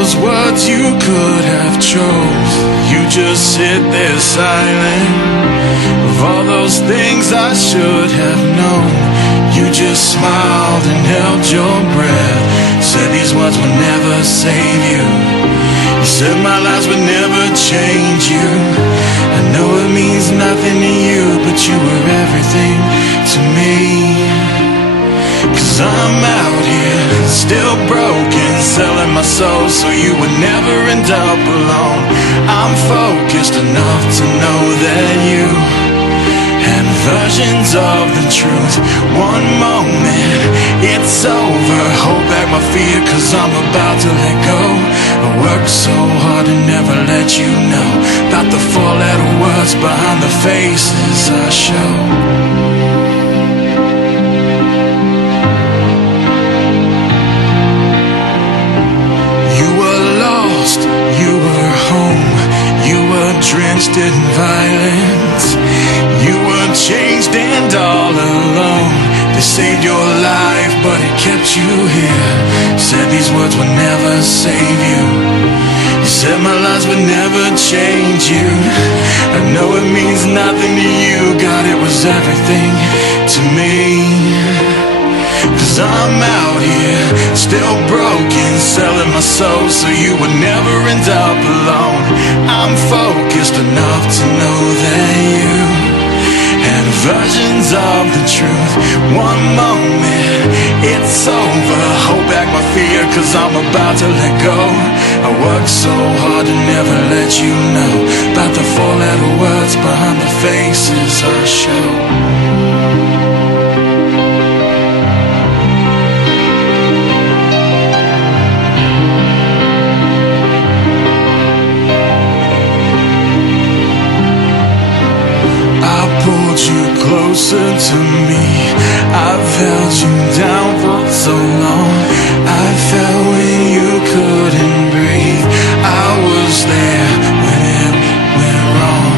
those words you could have chose, you just sit there silent. Of all those things I should have known, you just smiled and held your breath. Said these words would never save you. You said my lies would never change you. I know it means nothing to you, but you were everything to me. 'Cause I'm out here, still broken, selling my soul so you would never end up alone. I'm focused enough to know that you had versions of the truth. One moment, it's over. Hold back my fear, 'cause I'm about to let go. I worked so hard to never let you know about the four-letter words behind the faces I show. You were lost, you were home, you were drenched in violence. You were changed and all alone. They saved your life, but it kept you here. Said these words would never save you. You said my lies would never change you. I know it means nothing to you, God, it was everything to me. 'Cause I'm out here, still broken, selling my soul so you would never end up alone. I'm focused enough to know that you had versions of the truth. One moment, it's over. Hold back my fear, 'cause I'm about to let go. I worked so hard to never let you know about the four-letter words behind the faces I show. You closer to me, I've held you down for so long. I fell when you couldn't breathe. I was there when it went wrong.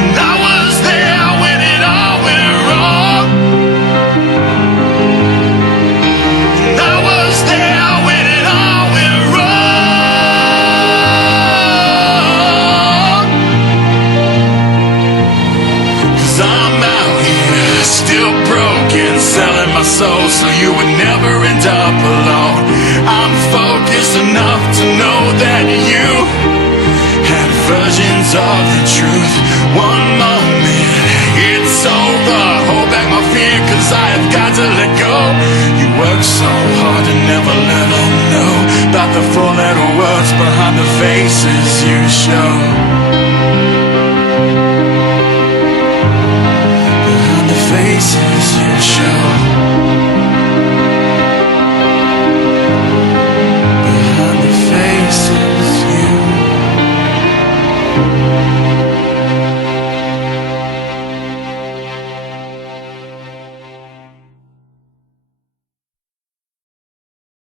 And I was there when it all went wrong. And I was there when it all went wrong. Still broken, selling my soul so you would never end up alone. I'm focused enough to know that you had versions of the truth. One moment, it's over. Hold back my fear, 'cause I have got to let go. You worked so hard to never let them know about the four-letter words behind the faces you show.